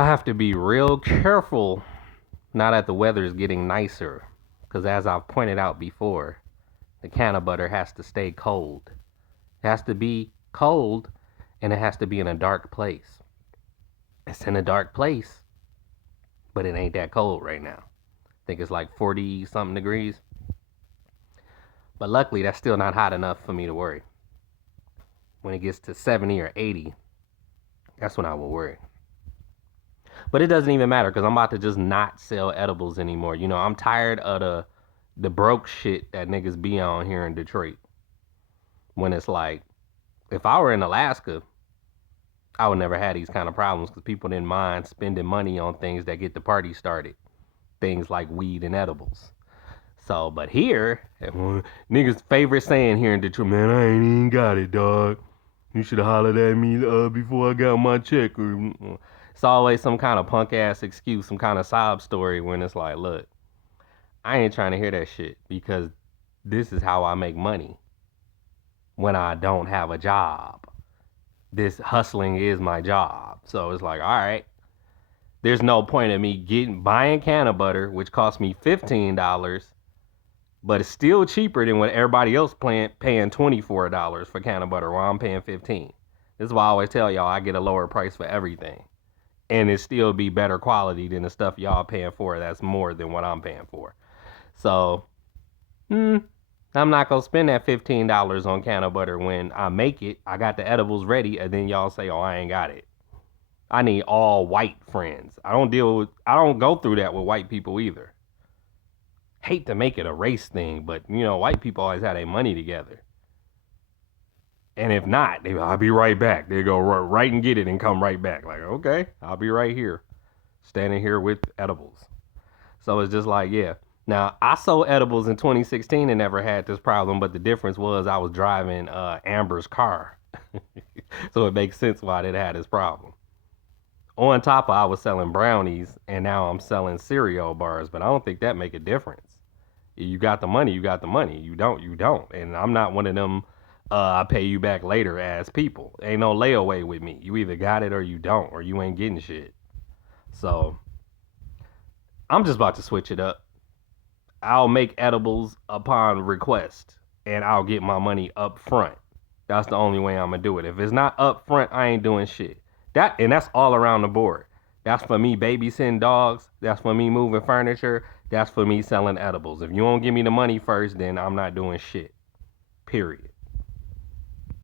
I have to be real careful now that the weather is getting nicer. Because as I've pointed out before, the can of butter has to stay cold. It has to be cold and it has to be in a dark place. It's in a dark place, but it ain't that cold right now. I think it's like 40 something degrees. But luckily, that's still not hot enough for me to worry. When it gets to 70 or 80, that's when I will worry. But it doesn't even matter because I'm about to just not sell edibles anymore. You know, I'm tired of the broke shit that niggas be on here in Detroit. When it's like, if I were in Alaska, I would never have these kind of problems because people didn't mind spending money on things that get the party started. Things like weed and edibles. So, but here, niggas' favorite saying here in Detroit, man, I ain't even got it, dog. You should have hollered at me before I got my check. It's always some kind of punk ass excuse, some kind of sob story when it's like, look, I ain't trying to hear that shit because this is how I make money when I don't have a job. This hustling is my job. So it's like, all right, there's no point in me buying can of butter, which cost me $15, but it's still cheaper than what everybody else paying $24 for can of butter while I'm paying 15. This is why I always tell y'all I get a lower price for everything. And it still be better quality than the stuff y'all paying for that's more than what I'm paying for. So, I'm not gonna spend that $15 on can of butter when I make it. I got the edibles ready, and then y'all say, "Oh, I ain't got it." I need all white friends. I don't go through that with white people either. Hate to make it a race thing, but you know, white people always have their money together. And if not, I'll be right back. They go right and get it and come right back. Like, okay, I'll be right here, standing here with edibles. So it's just like, yeah. Now, I sold edibles in 2016 and never had this problem, but the difference was I was driving Amber's car. So it makes sense why it had this problem. On top of I was selling brownies and now I'm selling cereal bars, but I don't think that make a difference. You got the money, you got the money. You don't, you don't. And I'm not one of them I pay you back later ass people. Ain't no layaway with me. You either got it or you don't, or you ain't getting shit. So I'm just about to switch it up. I'll make edibles upon request and I'll get my money up front. That's the only way I'm gonna do it. If it's not up front, I ain't doing shit. That's all around the board. That's for me babysitting dogs. That's for me moving furniture. That's for me selling edibles. If you don't give me the money first, then I'm not doing shit. Period.